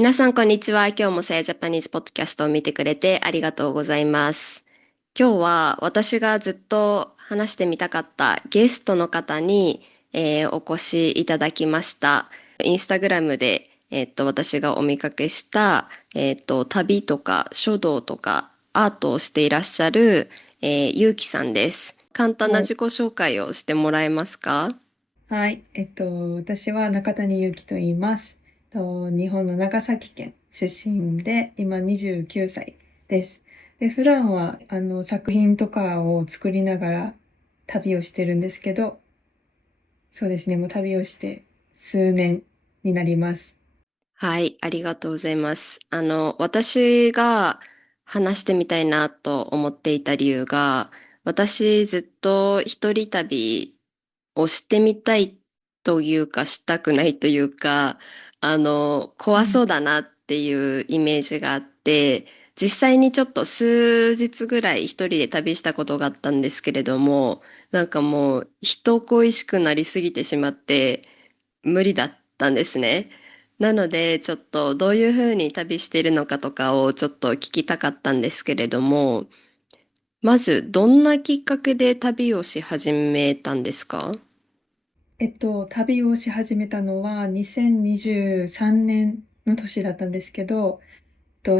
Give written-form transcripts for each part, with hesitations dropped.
皆さん、こんにちは。今日もさやジャパニーズポッドキャストを見てくれてありがとうございます。今日は私がずっと話してみたかったゲストの方に、お越しいただきました。インスタグラムで、私がお見かけした、旅とか書道とかアートをしていらっしゃる、ゆうきさんです。簡単なはい。自己紹介をしてもらえますか？はい。私は中谷ゆきと言います。日本の長崎県出身で、今29歳です。で、普段は、作品とかを作りながら旅をしてるんですけど、そうですね、もう旅をして数年になります。はい、ありがとうございます。私が話してみたいなと思っていた理由が、私ずっと一人旅をしてみたいというか、したくないというか、怖うん。そうだなっていうイメージがあって、実際にちょっと数日ぐらい一人で旅したことがあったんですけれども、なんかもう人恋しくなりすぎてしまって、無理だったんですね。なので、ちょっとどういうふうに旅しているのかとかをちょっと聞きたかったんですけれども、まずどんなきっかけで旅をし始めたんですか？旅をし始めたのは2023年の年だったんですけど、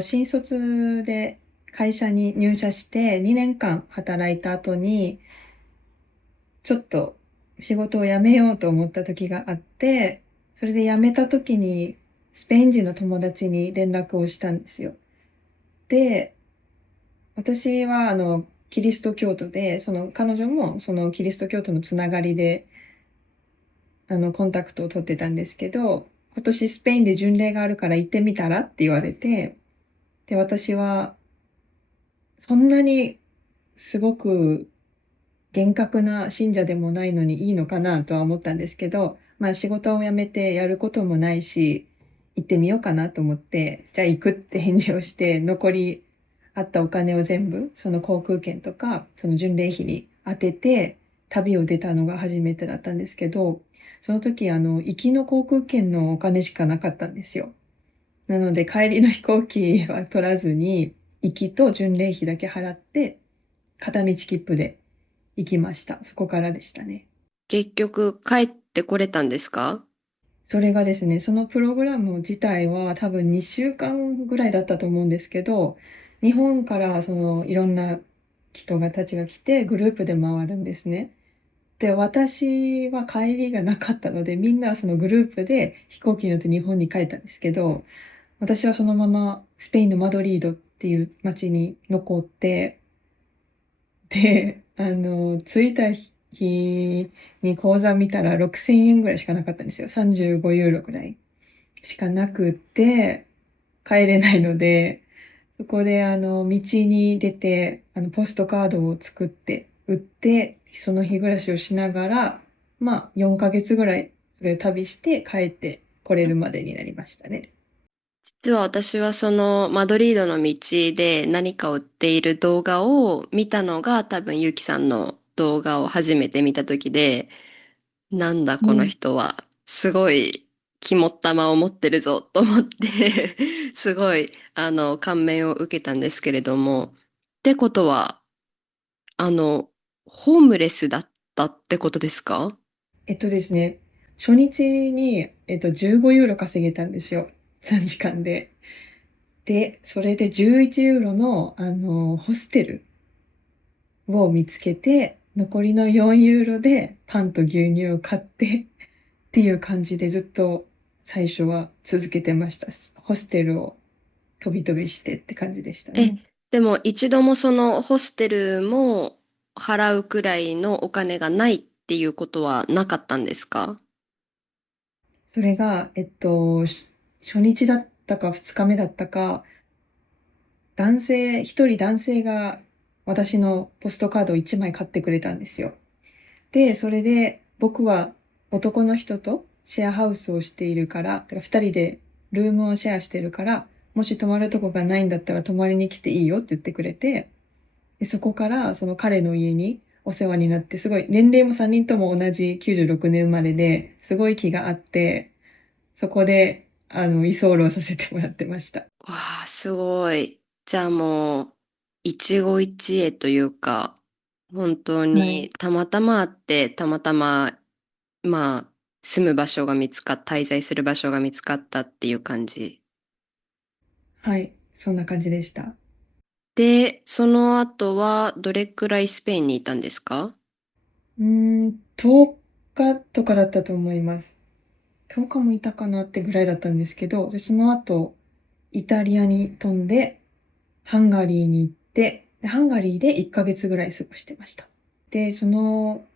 新卒で会社に入社して2年間働いた後に、ちょっと仕事を辞めようと思った時があって、それで辞めた時にスペイン人の友達に連絡をしたんですよ。で、私はキリスト教徒で、その彼女もそのキリスト教徒のつながりでコンタクトを取ってたんですけど、今年スペインで巡礼があるから行ってみたらって言われて、で、私はそんなにすごく厳格な信者でもないのにいいのかなとは思ったんですけど、まあ仕事を辞めてやることもないし、行ってみようかなと思って、じゃあ行くって返事をして、残りあったお金を全部、その航空券とか、その巡礼費に当てて、旅を出たのが初めてだったんですけど、その時、行きの航空券のお金しかなかったんですよ。なので、帰りの飛行機は取らずに、行きと巡礼費だけ払って、片道切符で行きました。そこからでしたね。結局帰ってこれたんですか？それがですね、そのプログラム自体は多分2週間ぐらいだったと思うんですけど、日本からそのいろんな人がたちが来てグループで回るんですね。で、私は帰りがなかったので、みんなはそのグループで飛行機に乗って日本に帰ったんですけど、私はそのままスペインのマドリードっていう街に残って、で、着いた日に口座見たら6000円ぐらいしかなかったんですよ。35ユーロぐらいしかなくって、帰れないので、そこで道に出て、ポストカードを作って、売って、その日暮らしをしながら、まあ、4ヶ月ぐらい、それを旅して帰ってこれるまでになりましたね。実は私はそのマドリードの道で何かを売っている動画を見たのが多分ゆうきさんの動画を初めて見た時で、なんだこのうん。人は、すごい肝っ玉を持ってるぞと思ってすごい、感銘を受けたんですけれども、ってことは、あの、ホームレスだったってことですか？ですね、初日に、15ユーロ稼げたんですよ。3時間で。で、それで11ユーロの、ホステルを見つけて、残りの4ユーロでパンと牛乳を買ってっていう感じでずっと最初は続けてました。ホステルを飛び飛びしてって感じでしたえ、ね。でも一度もそのホステルも払うくらいのお金がないっていうことはなかったんですか？それが、初日だったか2日目だったか、一人男性が私のポストカードを1枚買ってくれたんですよ。で、それで僕は男の人とシェアハウスをしているから、だから2人でルームをシェアしてるから、もし泊まるとこがないんだったら泊まりに来ていいよって言ってくれて、でそこからその彼の家にお世話になって、すごい年齢も3人とも同じ96年生まれですごい気があって、そこで居候させてもらってました。わあ、すごい。じゃあもう、一期一会というか、本当はい。にたまたま会って、たまたま、まあ、住む場所が見つかった、滞在する場所が見つかったっていう感じ。はい。そんな感じでした。で、その後はどれくらいスペインにいたんですか？10日とかだったと思います。10日もいたかなってぐらいだったんですけど、で、その後、イタリアに飛んで、ハンガリーに行って、でハンガリーで1ヶ月ぐらい過ごしてました。で、その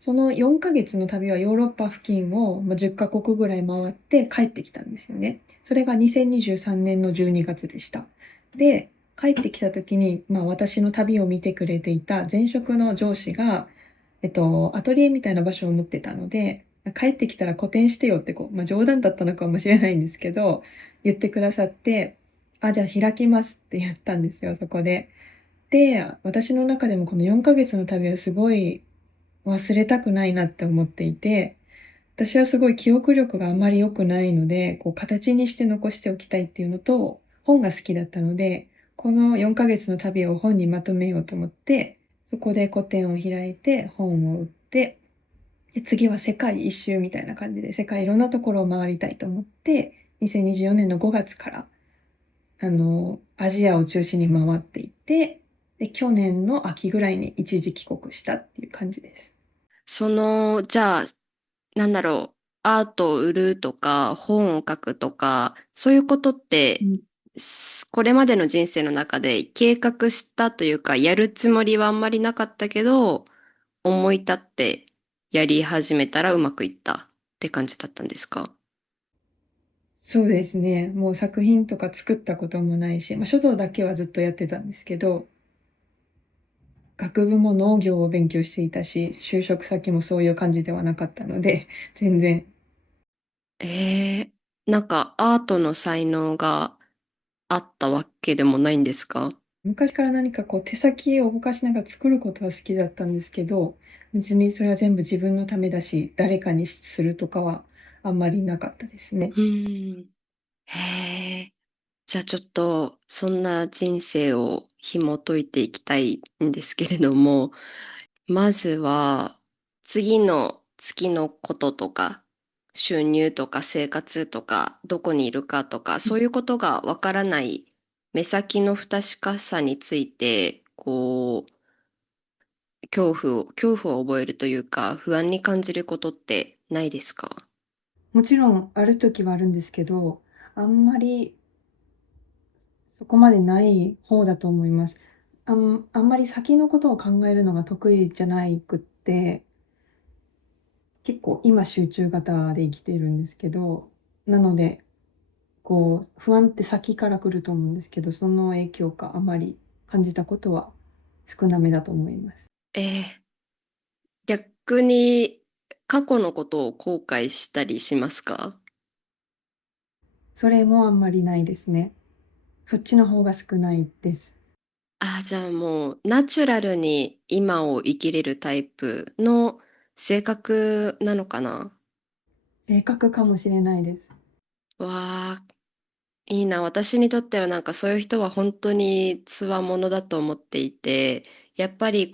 4ヶ月の旅はヨーロッパ付近を10カ国ぐらい回って帰ってきたんですよね。それが2023年の12月でした。で、帰ってきた時に、私の旅を見てくれていた前職の上司が、アトリエみたいな場所を持ってたので、帰ってきたら個展してよって冗談だったのかもしれないんですけど、言ってくださって、あ、じゃあ開きますってやったんですよ、そこで。で、私の中でもこの4ヶ月の旅はすごい忘れたくないなって思っていて、私はすごい記憶力があまり良くないので、形にして残しておきたいっていうのと、本が好きだったので、この4ヶ月の旅を本にまとめようと思って、そこで個展を開いて本を売って、で次は世界一周みたいな感じで世界いろんなところを回りたいと思って、2024年の5月からアジアを中心に回っていて、で、去年の秋ぐらいに一時帰国したっていう感じです。じゃあ、なんだろう、アートを売るとか、本を書くとか、そういうことって、うん。これまでの人生の中で計画したというか、やるつもりはあんまりなかったけど、思い立ってやり始めたらうまくいったって感じだったんですか？そうですね。もう作品とか作ったこともないし、書道だけはずっとやってたんですけど、学部も農業を勉強していたし、就職先もそういう感じではなかったので、全然。えなんかアートの才能があったわけでもないんですか？昔から何か手先を動かしながら作ることは好きだったんですけど、別にそれは全部自分のためだし、誰かにするとかはあんまりなかったですね。うーん。へえ。じゃあちょっとそんな人生を紐解いていきたいんですけれども、まずは次の月のこととか、収入とか生活とか、どこにいるかとか、そういうことがわからない目先の不確かさについて、恐怖を覚えるというか、不安に感じることってないですか？もちろんある時はあるんですけど、あんまりそこまでない方だと思います。あんまり先のことを考えるのが得意じゃないくって、結構今集中型で生きているんですけど、なので、不安って先から来ると思うんですけど、その影響かあまり感じたことは少なめだと思います。ええ。逆に過去のことを後悔したりしますか？それもあんまりないですね。そっちの方が少ないです。あ、じゃあもうナチュラルに今を生きれるタイプの性格なのかな？性格かもしれないです。わあ、いいな。私にとってはなんかそういう人は本当に強者だと思っていて、やっぱり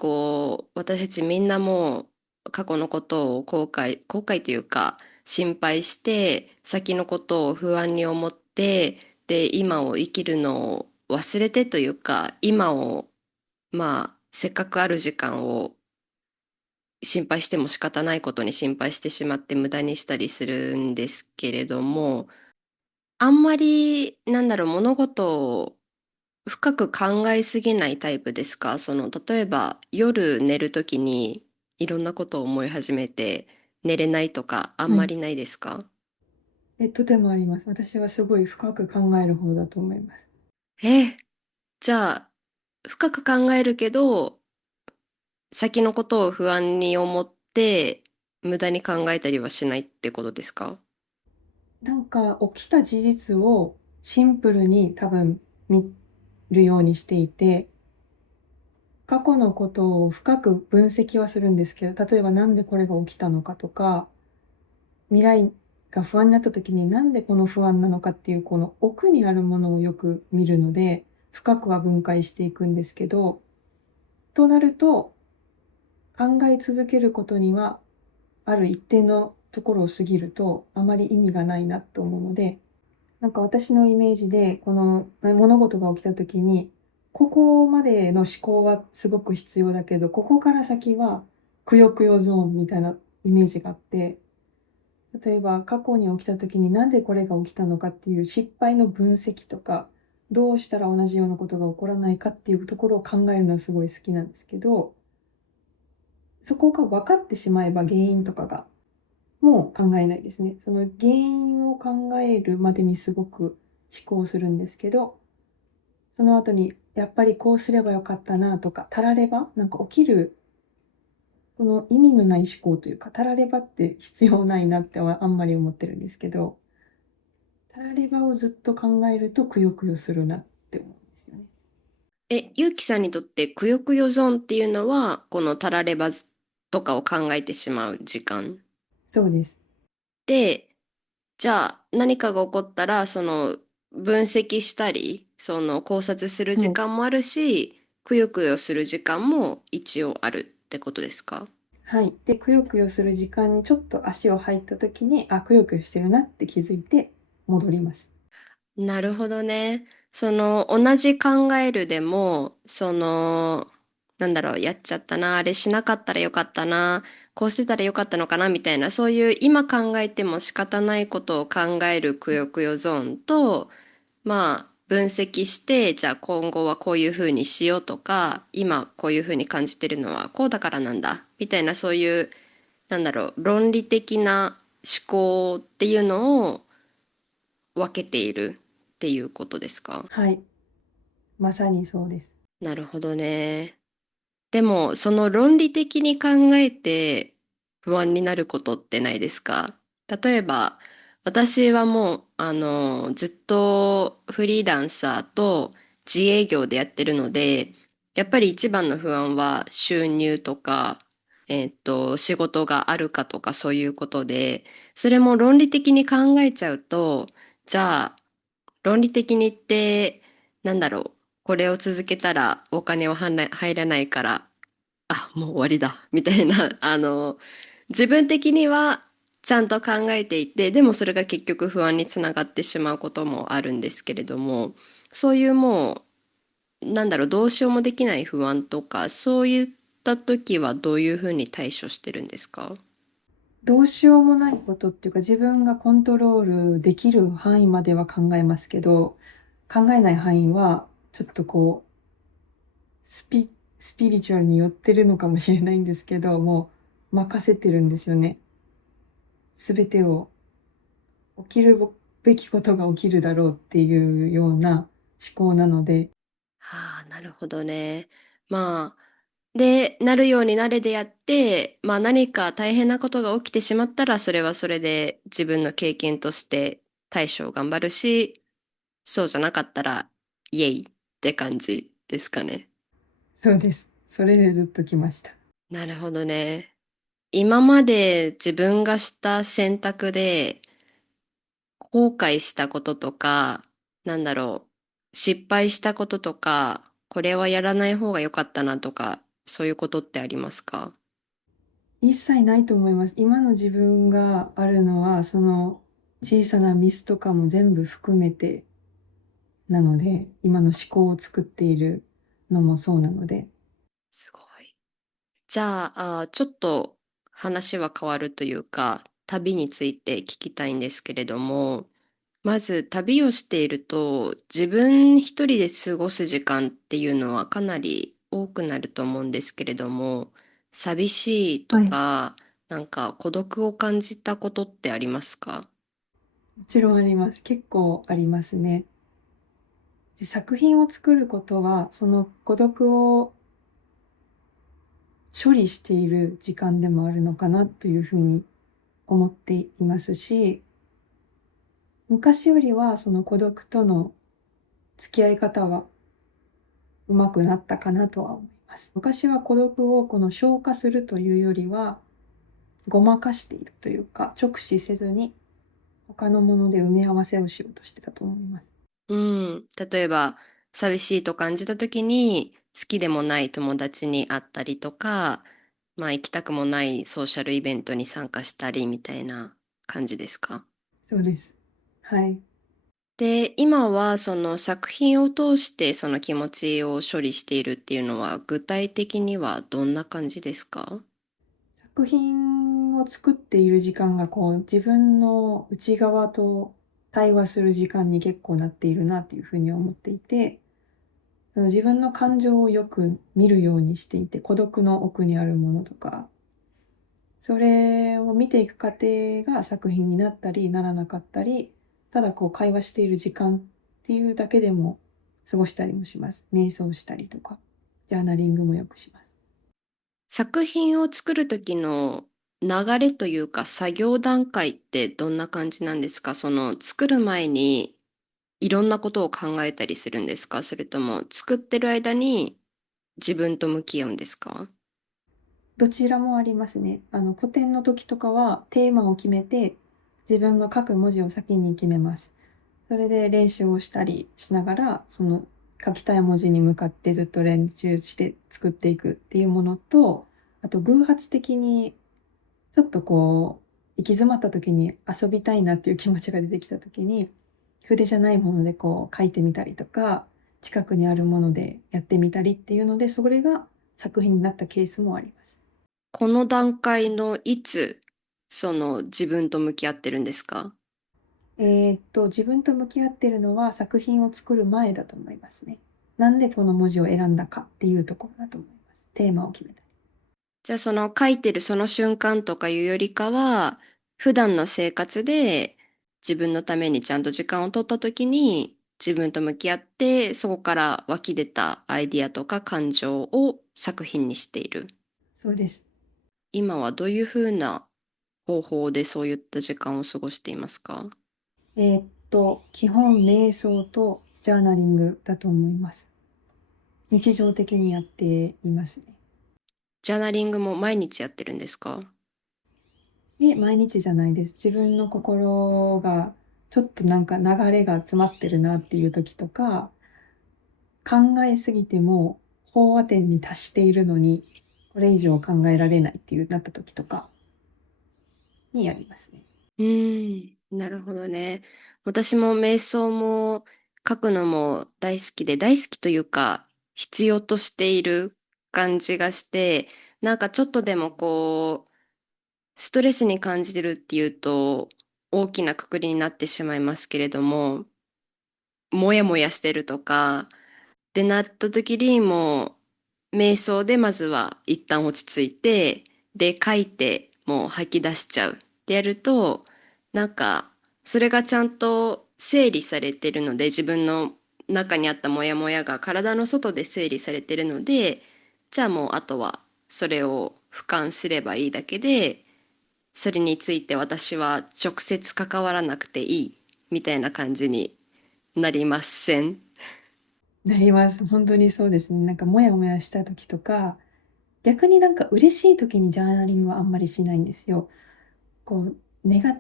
私たちみんなもう過去のことを後悔というか心配して、先のことを不安に思って、で、今を生きるのを忘れてというか、今を、せっかくある時間を心配しても仕方ないことに心配してしまって無駄にしたりするんですけれども、あんまり、物事を深く考えすぎないタイプですか？例えば夜寝るときにいろんなことを思い始めて寝れないとかあんはい。まりないですか？とてもあります。私はすごい深く考える方だと思います。え、じゃあ、深く考えるけど、先のことを不安に思って、無駄に考えたりはしないってことですか？なんか起きた事実をシンプルに多分見るようにしていて、過去のことを深く分析はするんですけど、例えばなんでこれが起きたのかとか、未来が不安になった時になんでこの不安なのかっていうこの奥にあるものをよく見るので、深くは分解していくんですけど、となると考え続けることにはある一定のところを過ぎるとあまり意味がないなと思うので、なんか私のイメージでこの物事が起きた時に、ここまでの思考はすごく必要だけど、ここから先はくよくよゾーンみたいなイメージがあって、例えば過去に起きた時になんでこれが起きたのかっていう失敗の分析とか、どうしたら同じようなことが起こらないかっていうところを考えるのはすごい好きなんですけど、そこが分かってしまえば原因とかがもう考えないですね。その原因を考えるまでにすごく思考するんですけど、その後にやっぱりこうすればよかったなとか、たられば、なんか起きる、この意味のない思考というか、たらればって必要ないなってあんまり思ってるんですけど、たらればをずっと考えるとくよくよするなって思うんですよね。ゆうきさんにとってくよくよゾーンっていうのは、このタラレバとかを考えてしまう時間そうです。で、じゃあ何かが起こったら、その分析したり、その考察する時はい。間もあるし、くよくよする時間も一応あるってことですか？はい。で、くよくよする時間にちょっと足を入った時に、あ、くよくよしてるなって気づいて戻ります。なるほどね。その同じ考えるでも、その、なんだろう、やっちゃったな、あれしなかったらよかったな、こうしてたらよかったのかな、みたいな、そういう今考えても仕方ないことを考えるくよくよゾーンと、まあ、分析して、じゃあ今後はこういうふうにしようとか、今こういうふうに感じてるのはこうだからなんだ、みたいな、そういう、なんだろう、論理的な思考っていうのを分けているっていうことですか？はい。まさにそうです。なるほどね。でも、その論理的に考えて不安になることってないですか？例えば、私はもう、ずっとフリーランサーと自営業でやってるので、やっぱり一番の不安は収入とか、仕事があるかとかそういうことで、それも論理的に考えちゃうと、じゃあ、論理的に言って、なんだろう、これを続けたらお金は入らないから、あ、もう終わりだ、みたいな、自分的にはちゃんと考えていて、でもそれが結局不安につながってしまうこともあるんですけれども、そういうもう、なんだろう、どうしようもできない不安とか、そういった時はどういうふうに対処してるんですか？どうしようもないことっていうか、自分がコントロールできる範囲までは考えますけど、考えない範囲は、ちょっとこう、スピリチュアルに寄ってるのかもしれないんですけど、もう任せてるんですよね。すべてを起きるべきことが起きるだろうっていうような思考なので、はあ、なるほどね。まあ、で、なるように慣れでやって、まあ何か大変なことが起きてしまったら、それはそれで自分の経験として対処を頑張るし、そうじゃなかったら、イエイって感じですかね。そうです。それでずっと来ました。なるほどね。今まで自分がした選択で後悔したこととか、なんだろう、失敗したこととか、これはやらない方が良かったなとか、そういうことってありますか？一切ないと思います。今の自分があるのは、その小さなミスとかも全部含めてなので、今の思考を作っているのもそうなので、すごい。じゃあ、ちょっと話は変わるというか、旅について聞きたいんですけれども、まず旅をしていると、自分一人で過ごす時間っていうのはかなり多くなると思うんですけれども、寂しいとはい。もか、なんか孤独を感じたことってありますか？ちろんあります。結構ありますね。で、作品を作ることは、その孤独を処理している時間でもあるのかなというふうに思っていますし、昔よりはその孤独との付き合い方は上手くなったかなとは思います。昔は孤独をこの消化するというよりは、ごまかしているというか、直視せずに他のもので埋め合わせをしようとしてたと思います。うん。例えば、寂しいと感じた時に、好きでもない友達に会ったりとか、まあ行きたくもないソーシャルイベントに参加したりみたいな感じですか？そうです。はい。で、今はその作品を通してその気持ちを処理しているっていうのは、具体的にはどんな感じですか？作品を作っている時間がこう自分の内側と対話する時間に結構なっているなっていうふうに思っていて、その自分の感情をよく見るようにしていて、孤独の奥にあるものとか、それを見ていく過程が作品になったりならなかったり、ただこう会話している時間っていうだけでも過ごしたりもします。瞑想したりとか、ジャーナリングもよくします。作品を作る時の流れというか作業段階ってどんな感じなんですか？その作る前にいろんなことを考えたりするんですか？それとも作ってる間に自分と向き合うんですか？どちらもありますね。古典の時とかはテーマを決めて、自分が書く文字を先に決めます。それで練習をしたりしながら、その書きたい文字に向かってずっと練習して作っていくっていうものと、あと偶発的にちょっとこう、行き詰まった時に遊びたいなっていう気持ちが出てきた時に、筆じゃないものでこう書いてみたりとか、近くにあるものでやってみたりっていうので、それが作品になったケースもあります。この段階のいつ、その自分と向き合ってるんですか？自分と向き合ってるのは作品を作る前だと思いますね。なんでこの文字を選んだかっていうところだと思います。テーマを決めたり。じゃあその書いてるその瞬間とかいうよりかは、普段の生活で自分のためにちゃんと時間を取った時に自分と向き合って、そこから湧き出たアイディアとか感情を作品にしている。そうです。今はどういうふうな方法でそういった時間を過ごしていますか？基本瞑想とジャーナリングだと思います。日常的にやっていますね。ジャーナリングも毎日やってるんですか？毎日じゃないです。自分の心がちょっとなんか流れが詰まってるなっていう時とか、考えすぎても飽和点に達しているのに、これ以上考えられないっていうなった時とかにやりますね。なるほどね。私も瞑想も書くのも大好きで、大好きというか、必要としている感じがして、なんかちょっとでもこう、ストレスに感じてるっていうと、大きな括りになってしまいますけれども、もやもやしてるとか、ってなった時にもう瞑想でまずは一旦落ち着いて、で書いてもう吐き出しちゃうってやると、なんかそれがちゃんと整理されてるので、自分の中にあったモヤモヤが体の外で整理されてるので、じゃあもうあとはそれを俯瞰すればいいだけで、それについて私は直接関わらなくていいみたいな感じになりません？なります。本当にそうですね。なんかモヤモヤした時とか、逆になんか嬉しい時にジャーナリングはあんまりしないんですよ。こう、ネガ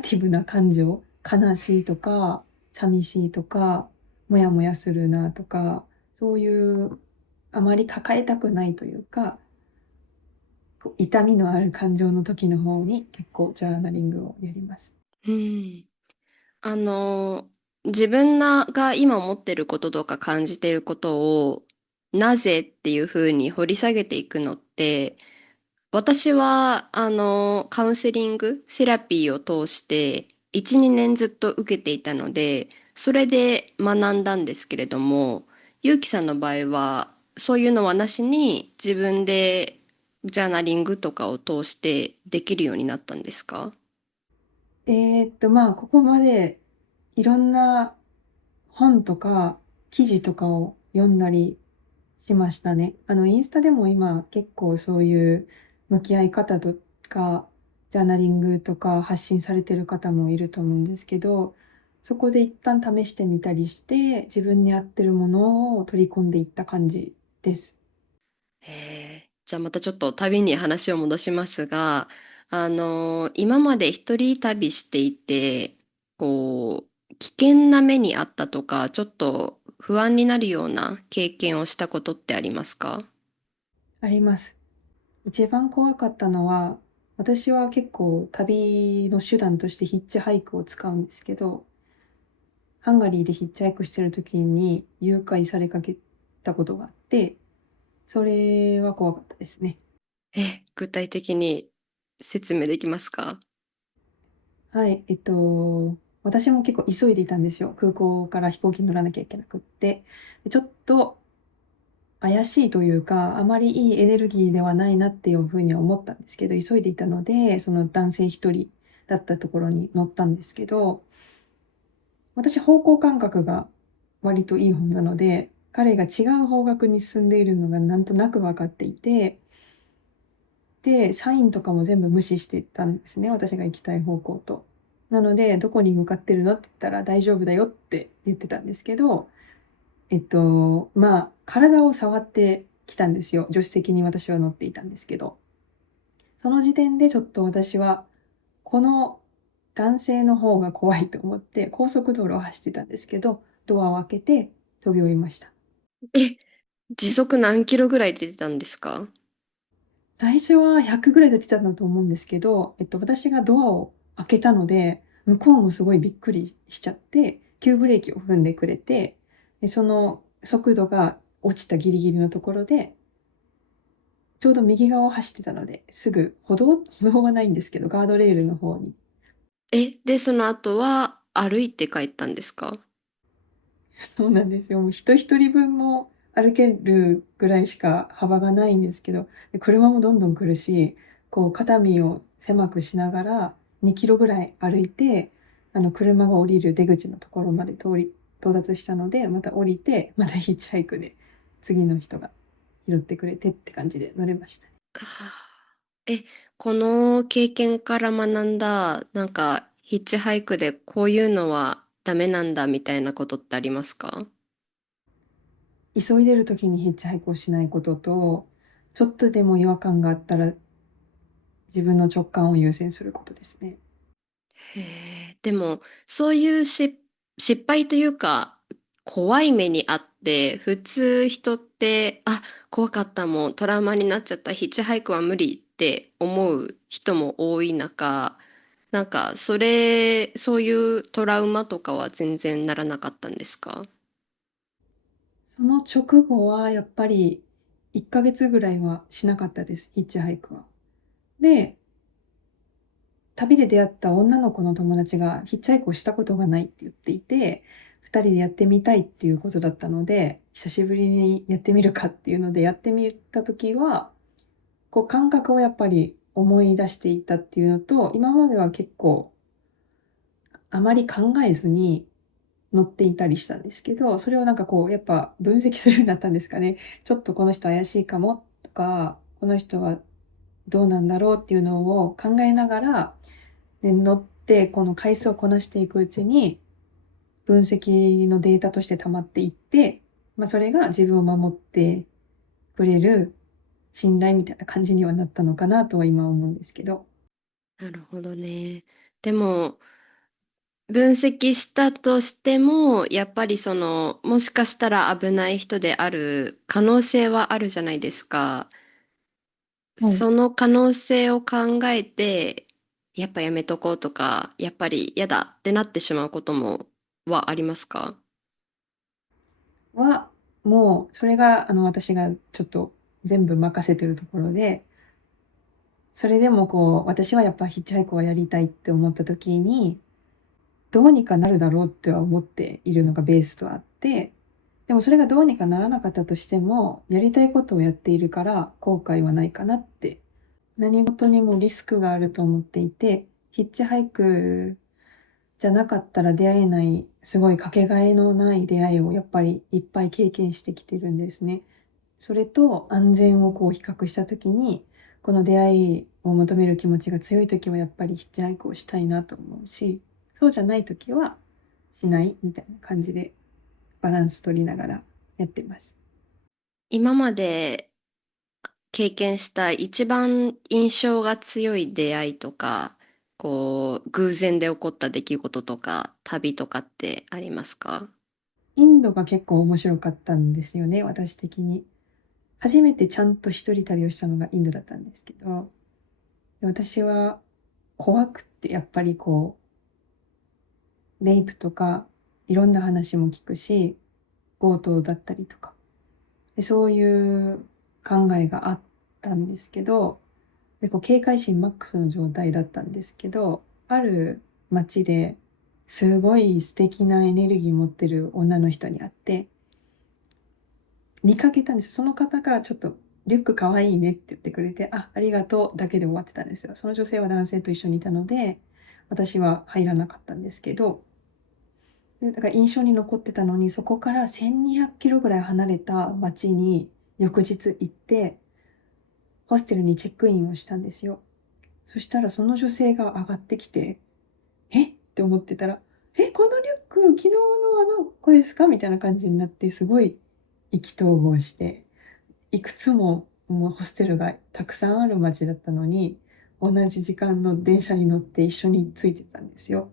ティブな感情、悲しいとか、寂しいとか、モヤモヤするなとか、そういうあまり抱えたくないというか、こう痛みのある感情の時の方に結構ジャーナリングをやります。うん。あの、自分が今思ってることとか感じてることを、なぜっていうふうに掘り下げていくのって、私は、カウンセリング、セラピーを通して、1、2年ずっと受けていたので、それで学んだんですけれども、ゆうきさんの場合は、そういうのはなしに、自分でジャーナリングとかを通してできるようになったんですか？まあ、ここまでいろんな本とか記事とかを読んだりしましたね。インスタでも今結構そういう向き合い方とか、ジャーナリングとか発信されてる方もいると思うんですけど、そこで一旦試してみたりして、自分に合ってるものを取り込んでいった感じです。じゃあまたちょっと旅に話を戻しますが、今まで一人旅していて、危険な目にあったとか、ちょっと不安になるような経験をしたことってありますか？あります。一番怖かったのは、私は結構旅の手段としてヒッチハイクを使うんですけど、ハンガリーでヒッチハイクしてる時に誘拐されかけたことがあって、それは怖かったですね。具体的に説明できますか？はい、私も結構急いでいたんですよ。空港から飛行機に乗らなきゃいけなくって。でちょっと怪しいというか、あまりいいエネルギーではないなっていうふうには思ったんですけど、急いでいたので、その男性一人だったところに乗ったんですけど、私方向感覚が割といい方なので、彼が違う方角に進んでいるのがなんとなく分かっていて、で、サインとかも全部無視してたんですね。私が行きたい方向と。なので、どこに向かってるのって言ったら大丈夫だよって言ってたんですけど、まあ、体を触ってきたんですよ。助手席に私は乗っていたんですけど。その時点でちょっと私は、この男性の方が怖いと思って高速道路を走ってたんですけど、ドアを開けて飛び降りました。え、時速何キロぐらい出てたんですか？最初は100ぐらい出てたんだと思うんですけど、私がドアを開けたので、向こうもすごいびっくりしちゃって、急ブレーキを踏んでくれて、でその速度が落ちたギリギリのところで、ちょうど右側を走ってたので、すぐ歩道はないんですけど、ガードレールの方に。で、その後は歩いて帰ったんですか？そうなんですよ。もう人一人分も歩けるぐらいしか幅がないんですけど、で車もどんどん来るし、こう肩身を狭くしながら2キロぐらい歩いて、車が降りる出口のところまで到達したので、また降りて、またヒッチハイクで次の人が拾ってくれてって感じで乗れましたね。あーえ、この経験から学んだ、ヒッチハイクでこういうのはダメなんだみたいなことってありますか？急いでる時にヒッチハイクをしないことと、ちょっとでも違和感があったら自分の直感を優先することですね。へでも、そういう失敗というか、怖い目にあって、普通人って、怖かったもん、トラウマになっちゃった、ヒッチハイクは無理って思う人も多い中、そういうトラウマとかは全然ならなかったんですか？その直後はやっぱり1ヶ月ぐらいはしなかったです、ヒッチハイクは。で、旅で出会った女の子の友達がヒッチハイクをしたことがないって言っていて、2人でやってみたいっていうことだったので、久しぶりにやってみるかっていうのでやってみた時は、こう感覚をやっぱり思い出していたっていうのと、今までは結構あまり考えずに乗っていたりしたんですけど、それをやっぱ分析するようになったんですかね。ちょっとこの人怪しいかもとか、この人はどうなんだろうっていうのを考えながら、ね、乗ってこの回数をこなしていくうちに、分析のデータとして溜まっていって、まあそれが自分を守ってくれる信頼みたいな感じにはなったのかなとは今思うんですけど。なるほどね。でも、分析したとしても、やっぱりもしかしたら危ない人である可能性はあるじゃないですか。はい。その可能性を考えて、やっぱやめとこうとか、やっぱり嫌だってなってしまうことも、ありますか？は、もう、それが、私がちょっと全部任せてるところで、それでも私はやっぱヒッチハイクはやりたいって思った時に、どうにかなるだろうっては思っているのがベースとあって、でもそれがどうにかならなかったとしても、やりたいことをやっているから後悔はないかなって、何事にもリスクがあると思っていて、ヒッチハイクじゃなかったら出会えない、すごいかけがえのない出会いをやっぱりいっぱい経験してきてるんですね。それと安全を比較した時に、この出会いを求める気持ちが強い時はやっぱりヒッチハイクをしたいなと思うし、そうじゃない時はしないみたいな感じでバランス取りながらやってます。今まで経験した一番印象が強い出会いとか、こう、偶然で起こった出来事とか、旅とかってありますか？インドが結構面白かったんですよね、私的に。初めてちゃんと一人旅をしたのがインドだったんですけど、私は怖くってやっぱりこう、レイプとかいろんな話も聞くし、強盗だったりとか、そういう考えがあったんですけど、でこう警戒心マックスの状態だったんですけど、ある街ですごい素敵なエネルギー持ってる女の人に会って、見かけたんです。その方がちょっとリュックかわいいねって言ってくれて、あ、ありがとうだけで終わってたんですよ。その女性は男性と一緒にいたので、私は入らなかったんですけど、でだから印象に残ってたのに、そこから1200キロぐらい離れた街に翌日行って、ホステルにチェックインをしたんですよ。そしたらその女性が上がってきて、えって思ってたら、このリュック、昨日のあの子ですかみたいな感じになって、すごい意気投合して、いくつももうホステルがたくさんある街だったのに、同じ時間の電車に乗って一緒についてたんですよ。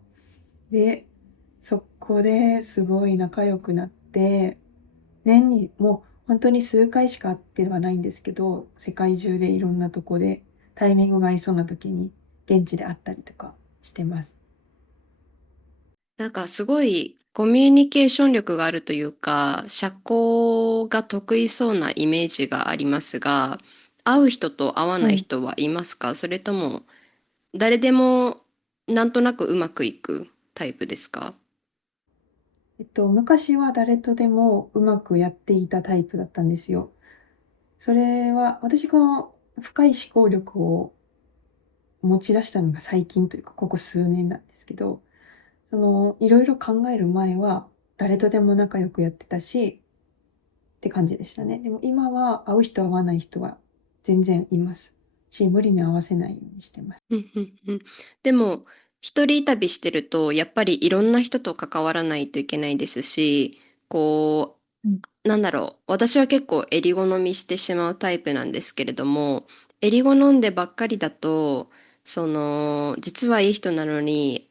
で、そこですごい仲良くなって、年にもう本当に数回しか会ってはないんですけど、世界中でいろんなとこでタイミングが合いそうな時に現地で会ったりとかしてます。なんかすごいコミュニケーション力があるというか、社交が得意そうなイメージがありますが、会う人と会わないはい。人はいますか？それとも誰でもなんとなくうまくいくタイプですか？昔は誰とでもうまくやっていたタイプだったんですよ。それは、私この深い思考力を持ち出したのが最近というか、ここ数年なんですけど、いろいろ考える前は、誰とでも仲良くやってたし、って感じでしたね。でも今は会う人会わない人は全然いますし、無理に合わせないようにしてます。うんうんうん。でも、一人旅してると、やっぱりいろんな人と関わらないといけないですし、こうん。う、なんだろう。私は結構襟好みしてしまうタイプなんですけれども、襟好んでばっかりだと、実はいい人なのに、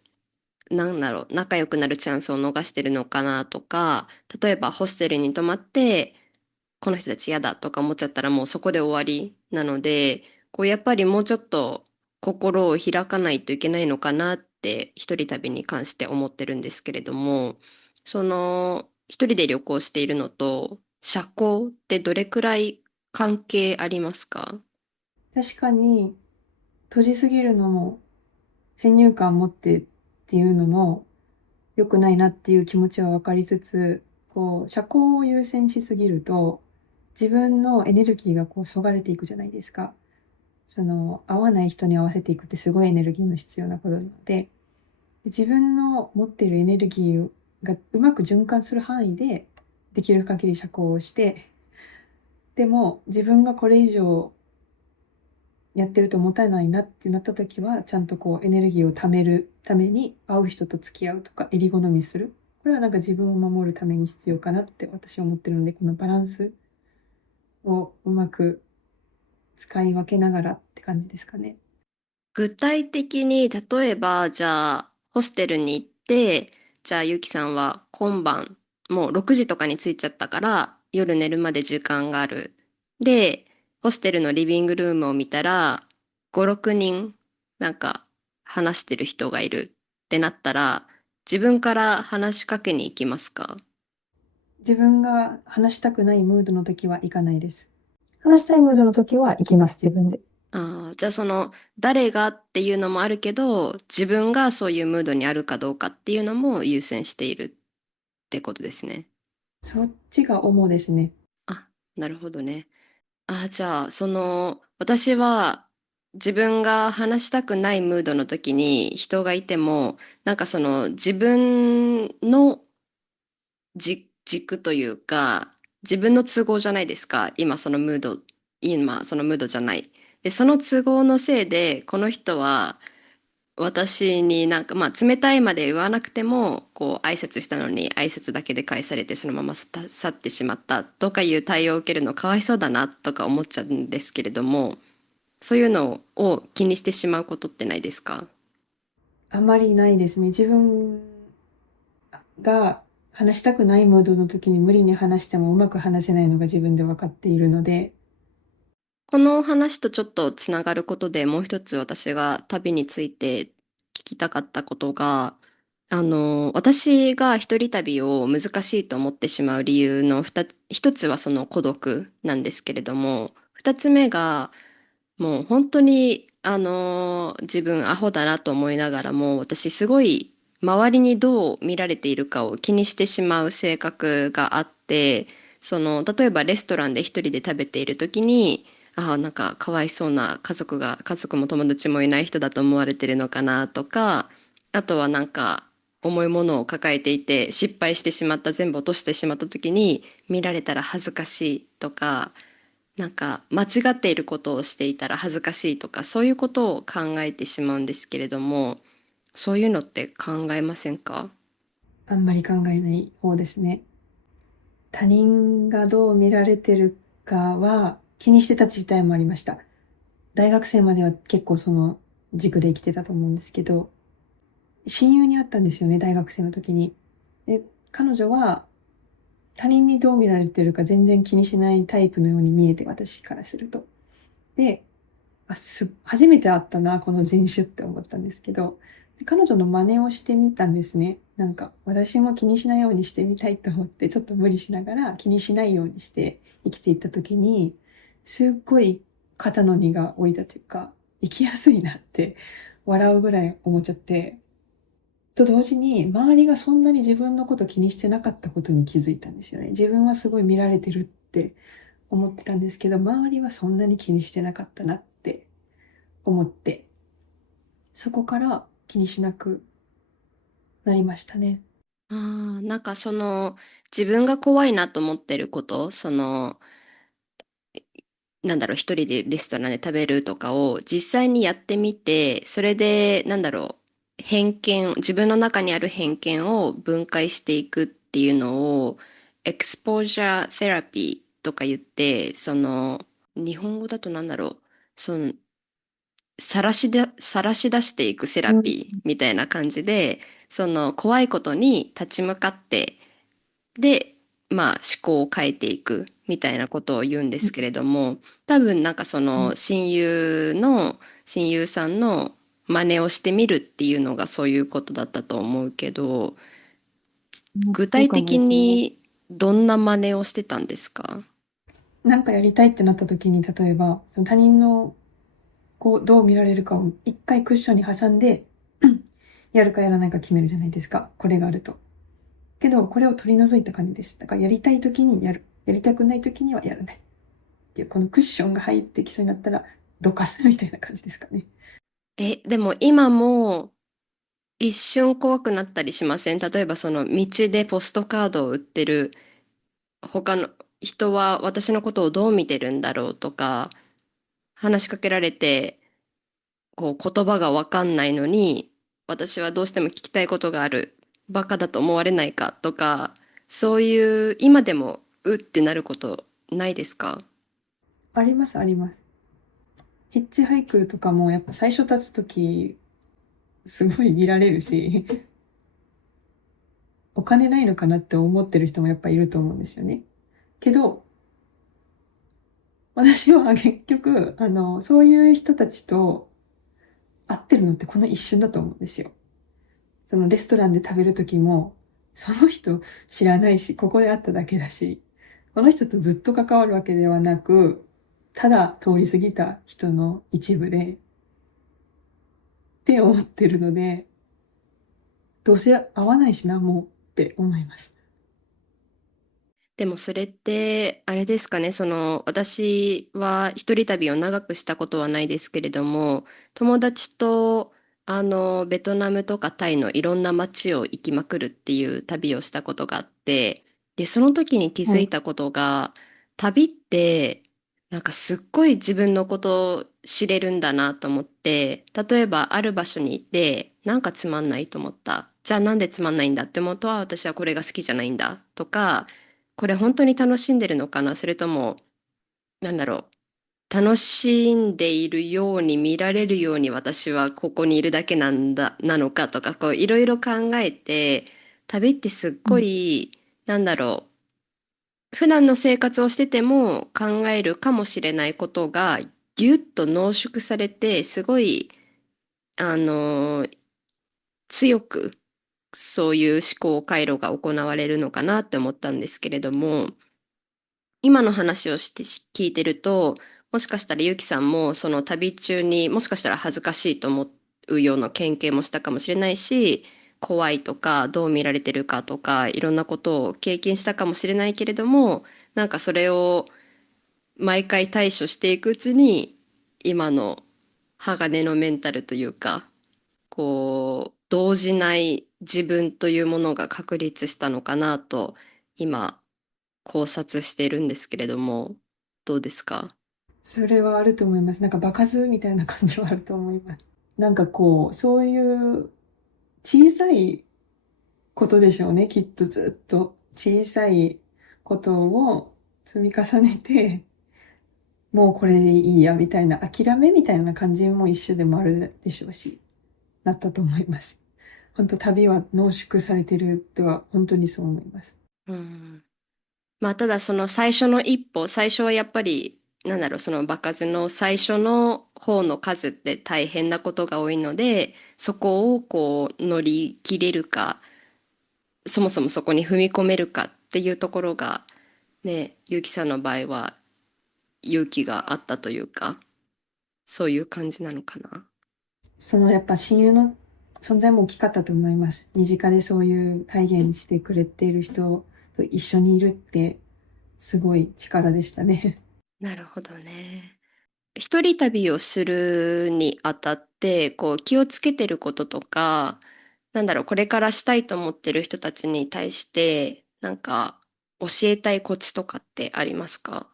なんだろう、仲良くなるチャンスを逃してるのかなとか、例えばホステルに泊まって、この人たち嫌だとか思っちゃったらもうそこで終わりなので、こうやっぱりもうちょっと心を開かないといけないのかなって一人旅に関して思ってるんですけれども、一人で旅行しているのと社交ってどれくらい関係ありますか？確かに、閉じすぎるのも、先入観持ってっていうのも良くないなっていう気持ちは分かりつつ、こう、社交を優先しすぎると、自分のエネルギーがこう、そがれていくじゃないですか。合わない人に合わせていくってすごいエネルギーの必要なことなので、自分の持っているエネルギーがうまく循環する範囲で、できる限り社交をして、でも自分がこれ以上やってると持たないなってなった時は、ちゃんとこうエネルギーを貯めるために会う人と付き合うとか、襟好みする。これはなんか自分を守るために必要かなって私は思ってるので、このバランスをうまく使い分けながらって感じですかね。具体的に例えばじゃあホステルに行って、じゃあゆきさんは今晩もう6時とかに着いちゃったから夜寝るまで時間がある。で、ホステルのリビングルームを見たら5、6人なんか話してる人がいるってなったら、自分から話しかけに行きますか？自分が話したくないムードの時は行かないです。話したいムードの時は行きます、自分で。じゃあ誰がっていうのもあるけど、自分がそういうムードにあるかどうかっていうのも優先しているってことですね。そっちが主ですね。あ、なるほどね。じゃあ、私は自分が話したくないムードの時に人がいても、なんか自分の軸というか、自分の都合じゃないですか。今そのムードじゃない。で、その都合のせいで、この人は私になんか、まあ、冷たいまで言わなくても、こう、挨拶したのに挨拶だけで返されて、そのまま去ってしまったとかいう対応を受けるのかわいそうだなとか思っちゃうんですけれども、そういうのを気にしてしまうことってないですか？あまりないですね。自分が話したくないムードの時に無理に話してもうまく話せないのが自分で分かっているので、この話とちょっとつながることでもう一つ私が旅について聞きたかったことが、私が一人旅を難しいと思ってしまう理由の一つはその孤独なんですけれども、二つ目がもう本当に、自分アホだなと思いながらも、私すごい周りにどう見られているかを気にしてしまう性格があって、例えばレストランで一人で食べている時に、ああ、なんかかわいそうな家族も友達もいない人だと思われてるのかなとか、あとはなんか重いものを抱えていて失敗してしまった、全部落としてしまった時に見られたら恥ずかしいとか、なんか間違っていることをしていたら恥ずかしいとか、そういうことを考えてしまうんですけれども、そういうのって考えませんか？あんまり考えない方ですね。他人がどう見られてるかは気にしてた時代もありました。大学生までは結構その軸で生きてたと思うんですけど、親友に会ったんですよね、大学生の時に。で、彼女は他人にどう見られてるか全然気にしないタイプのように見えて、私からすると。で、初めて会ったな、この人種って思ったんですけど、彼女の真似をしてみたんですね。なんか、私も気にしないようにしてみたいと思って、ちょっと無理しながら気にしないようにして生きていった時に、すっごい肩の荷が下りたというか、生きやすいなって笑うぐらい思っちゃって、と同時に、周りがそんなに自分のこと気にしてなかったことに気づいたんですよね。自分はすごい見られてるって思ってたんですけど、周りはそんなに気にしてなかったなって思って、そこから気にしなくなりましたね。ああ、なんか自分が怖いなと思ってること、なんだろう、一人でレストランで食べるとかを実際にやってみて、それで、なんだろう、自分の中にある偏見を分解していくっていうのを、エクスポージャーセラピーとか言って、日本語だとなんだろう、さらし出していくセラうん。ピーみたいな感じで、その怖いことに立ち向かって、で、まあ思考を変えていくみたいなことを言うんですけれども、多分なんかその親友さんの真似をしてみるっていうのがそういうことだったと思うけど、具そうかもで体的すね。にどんな真似をしてたんですか？なんかやりたいってなった時に、例えば、その他人のどう見られるかを一回クッションに挟んで、やるかやらないか決めるじゃないですか。これがあると。けど、これを取り除いた感じです。だからやりたい時にやる。やりたくない時にはやらない。っていう、このクッションが入ってきそうになったら、どかすみたいな感じですかね。でも今も一瞬怖くなったりしません？例えばその道でポストカードを売ってる他の人は私のことをどう見てるんだろうとか、話しかけられてこう言葉がわかんないのに、私はどうしても聞きたいことがある。バカだと思われないかとか、そういう今でもうってなることないですか？あります、あります。ヒッチハイクとかもやっぱ最初立つとき、すごい見られるし、お金ないのかなって思ってる人もやっぱいると思うんですよね。けど、私は結局、そういう人たちと会ってるのってこの一瞬だと思うんですよ。そのレストランで食べるときも、その人知らないし、ここで会っただけだし、この人とずっと関わるわけではなく、ただ通り過ぎた人の一部で、って思ってるので、どうせ会わないしな、もうって思います。でもそれってあれですかね、私は一人旅を長くしたことはないですけれども、友達とベトナムとかタイのいろんな街を行きまくるっていう旅をしたことがあって、でその時に気づはい。いたことが、旅ってなんかすっごい自分のことを知れるんだなと思って、例えばある場所に行ってなんかつまんないと思った、じゃあなんでつまんないんだって思うと、私はこれが好きじゃないんだとか、これ本当に楽しんでるのかな、それとも、なんだろう。楽しんでいるように見られるように私はここにいるだけなのかとか、こういろいろ考えて、旅ってすっごうん。い、なんだろう、普段の生活をしてても考えるかもしれないことがぎゅっと濃縮されて、すごい、あの、強くそういう思考回路が行われるのかなって思ったんですけれども、今の話を聞いてると、もしかしたらゆきさんもその旅中にもしかしたら恥ずかしいと思うような経験もしたかもしれないし、怖いとかどう見られてるかとかいろんなことを経験したかもしれないけれども、なんかそれを毎回対処していくうちに今の鋼のメンタルというか、こう動じない自分というものが確立したのかなと今考察しているんですけれども、どうですか？それはあると思います。なんか場数みたいな感じはあると思います。なんかこう、そういう小さいことでしょうね。きっとずっと小さいことを積み重ねて、もうこれでいいやみたいな諦めみたいな感じも一緒でもあるでしょうし、なったと思います。本当旅は濃縮されてるとは本当にそう思います。うん。まあただその最初の一歩、最初はやっぱりなんだろう、その場数の最初の方の数って大変なことが多いので、そこをこう乗り切れるか、そもそもそこに踏み込めるかっていうところがね、ゆうきさんの場合は勇気があったというか、そういう感じなのかな。そのやっぱ親友の存在も大きかったと思います。身近でそういう体現してくれている人と一緒にいるってすごい力でしたね。なるほどね。一人旅をするにあたって、こう気をつけてることとか、なんだろう、これからしたいと思ってる人たちに対して、なんか教えたいコツとかってありますか？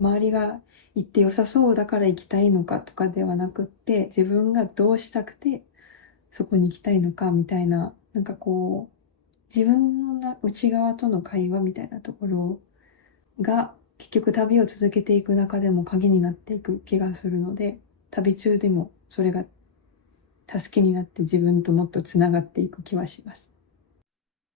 周りが行って良さそうだから行きたいのかとかではなくって、自分がどうしたくてそこに行きたいのかみたいな、なんかこう、自分の内側との会話みたいなところが結局旅を続けていく中でも鍵になっていく気がするので、旅中でもそれが助けになって自分ともっとつながっていく気はします。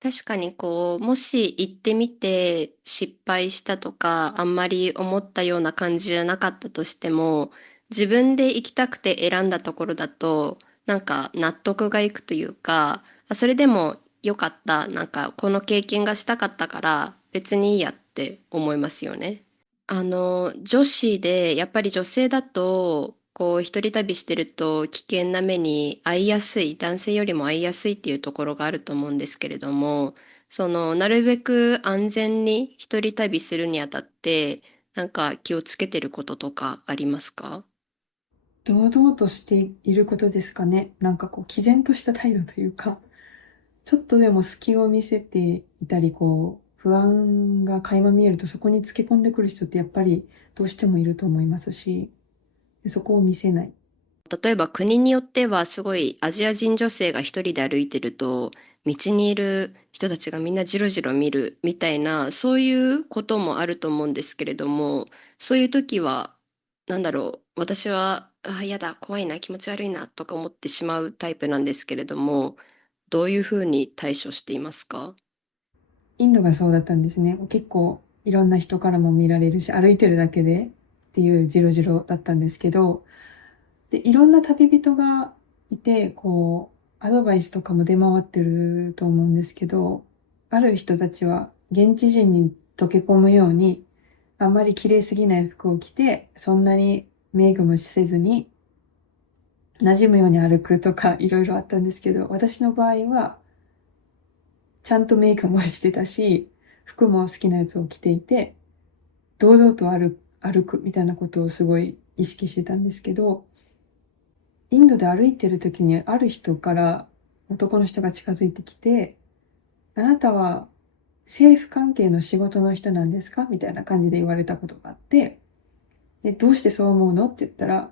確かにこう、もし行ってみて失敗したとか、あんまり思ったような感じじゃなかったとしても、自分で行きたくて選んだところだと、なんか納得がいくというか、あ、それでもよかった、なんかこの経験がしたかったから別にいいやって思いますよね。女子で、やっぱり女性だと、こう、一人旅してると危険な目に遭いやすい、男性よりも遭いやすいっていうところがあると思うんですけれども、なるべく安全に一人旅するにあたって、なんか気をつけてることとかありますか？堂々としていることですかね。なんかこう、毅然とした態度というか、ちょっとでも隙を見せていたり、こう、不安が垣間見えるとそこにつけ込んでくる人ってやっぱりどうしてもいると思いますし、そこを見せない。例えば国によってはすごいアジア人女性が一人で歩いてると道にいる人たちがみんなジロジロ見るみたいなそういうこともあると思うんですけれども、そういう時はなんだろう、私はやだ怖いな気持ち悪いなとか思ってしまうタイプなんですけれども、どういうふうに対処していますか？インドがそうだったんですね。結構いろんな人からも見られるし、歩いてるだけでっていうジロジロだったんですけど、で、いろんな旅人がいて、こう、アドバイスとかも出回ってると思うんですけど、ある人たちは現地人に溶け込むように、あまり綺麗すぎない服を着て、そんなにメイクもせずに、馴染むように歩くとかいろいろあったんですけど、私の場合は、ちゃんとメイクもしてたし、服も好きなやつを着ていて、堂々と歩くみたいなことをすごい意識してたんですけど、インドで歩いてる時にある人から男の人が近づいてきて、あなたは政府関係の仕事の人なんですかみたいな感じで言われたことがあって、で、どうしてそう思うのって言ったら、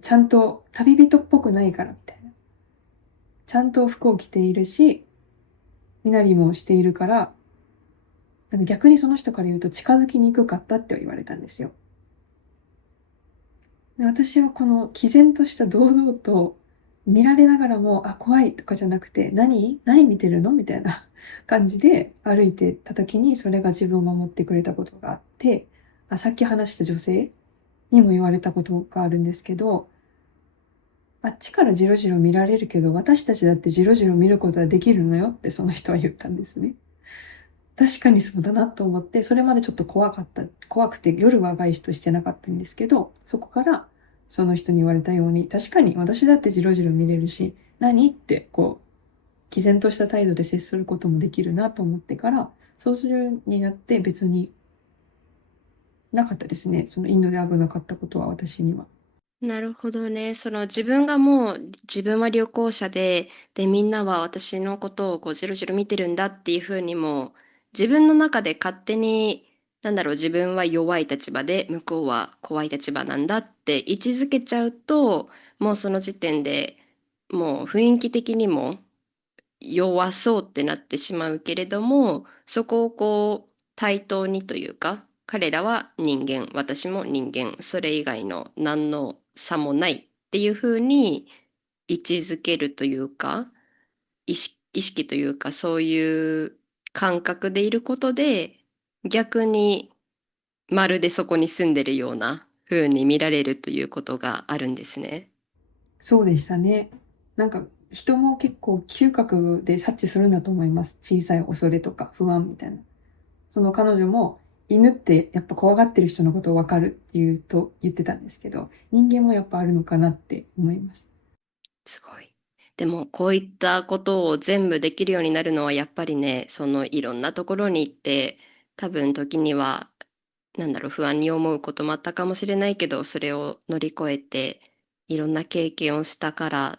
ちゃんと旅人っぽくないからみたいな。ちゃんと服を着ているし、身なりもしているから、逆にその人から言うと近づきにくかったって言われたんですよ。で私はこの毅然とした堂々と見られながらも、あ、怖いとかじゃなくて、何見てるのみたいな感じで歩いてた時に、それが自分を守ってくれたことがあって、さっき話した女性にも言われたことがあるんですけど、あっちからジロジロ見られるけど、私たちだってジロジロ見ることはできるのよってその人は言ったんですね。確かにそうだなと思って、それまでちょっと怖くて夜は外出してなかったんですけど、そこからその人に言われたように、確かに私だってジロジロ見れるし、何って毅然とした態度で接することもできるなと思ってから、そうするようになって別になかったですね。そのインドで危なかったことは私には。なるほどね。その自分は旅行者で、みんなは私のことをじろじろ見てるんだっていうふうにも、自分の中で勝手に、自分は弱い立場で、向こうは怖い立場なんだって位置づけちゃうと、もうその時点でもう雰囲気的にも弱そうってなってしまうけれども、そこを対等にというか、彼らは人間、私も人間、それ以外の何の差もないっていうふうに位置づけるというか、意識というか、そういう感覚でいることで、逆にまるでそこに住んでるような風に見られるということがあるんですね。そうでしたね。なんか人も結構嗅覚で察知するんだと思います。小さい恐れとか不安みたいな。その彼女も犬ってやっぱ怖がってる人のことをわかるって言ってたんですけど、人間もやっぱあるのかなって思います。すごい。でもこういったことを全部できるようになるのはやっぱりね、そのいろんなところに行って多分時には不安に思うこともあったかもしれないけど、それを乗り越えていろんな経験をしたから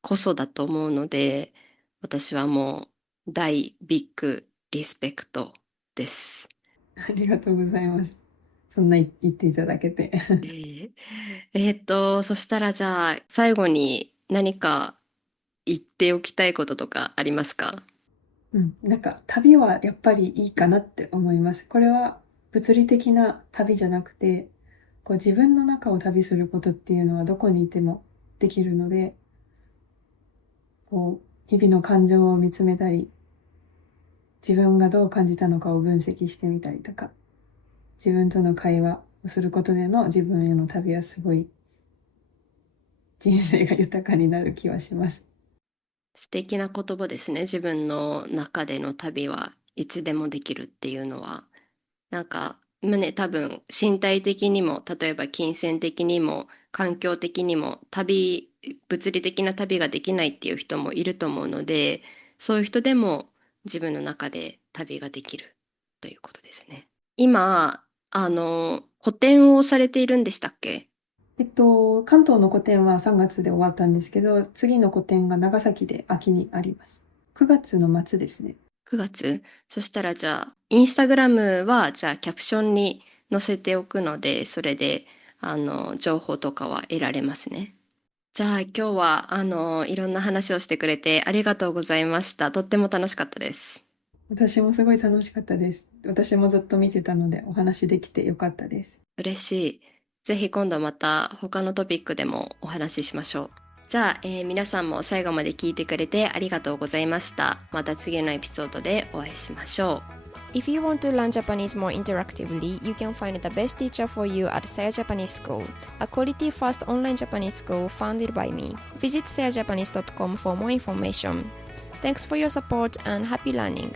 こそだと思うので、私はもう大ビッグリスペクトです。ありがとうございます。そんな言っていただけて。そしたらじゃあ最後に何か言っておきたいこととかありますか？うん。なんか旅はやっぱりいいかなって思います。これは物理的な旅じゃなくて、自分の中を旅することっていうのはどこにいてもできるので、日々の感情を見つめたり、自分がどう感じたのかを分析してみたりとか、自分との会話をすることでの自分への旅はすごい人生が豊かになる気はします。素敵な言葉ですね。自分の中での旅はいつでもできるっていうのは。今ね、多分身体的にも、例えば金銭的にも、環境的にも、物理的な旅ができないっていう人もいると思うので、そういう人でも自分の中で旅ができるということですね。今、個展をされているんでしたっけ？関東の個展は3月で終わったんですけど、次の個展が長崎で秋にあります。9月の末ですね。9月。そしたらじゃあ、インスタグラムはじゃあキャプションに載せておくので、それで、情報とかは得られますね。じゃあ今日は、いろんな話をしてくれてありがとうございました。とっても楽しかったです。私もすごい楽しかったです。私もずっと見てたのでお話できてよかったです。嬉しい。ぜひ今度また他のトピックでもお話ししましょう。じゃあ、皆さんも最後まで聞いてくれてありがとうございました。また次のエピソードでお会いしましょう。If you want to learn Japanese more interactively, you can find the best teacher for you at Saya Japanese School, a quality-first online Japanese school founded by me. Visit sayajapanese.com for more information. Thanks for your support and happy learning!